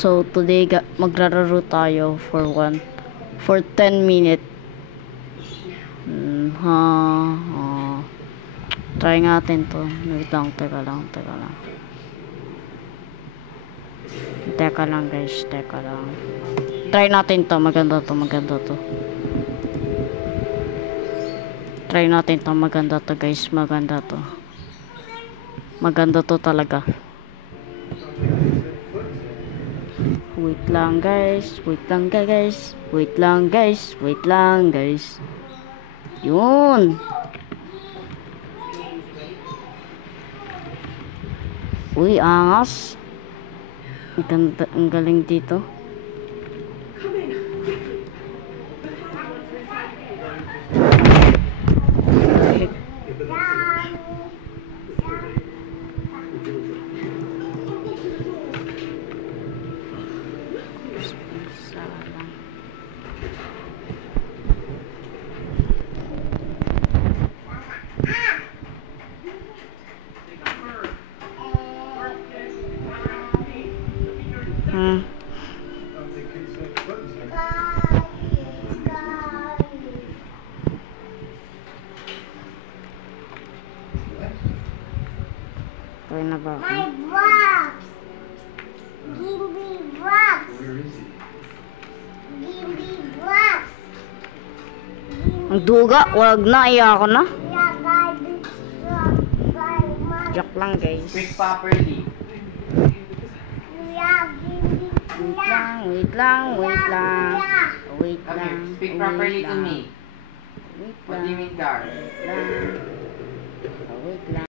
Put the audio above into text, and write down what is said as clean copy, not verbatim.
So today maglaro tayo for 10 minutes. Try natin to. Wait lang, teka lang. Teka lang guys, Try natin to, maganda to. Try natin to, maganda to guys, Maganda to talaga. Wait lang guys. Yun. Uy, angas. Ang galing dito. Try na ba ako? My box! Give me box! Where is he? Give me box! Ang duga, wag na, iyak ako na. Yeah, garbage truck by my... Joke lang guys. Speak properly. Yeah, give me... Wait lang. Okay, speak properly to me. Wait What do you lang. mean, Gar? Wait lang.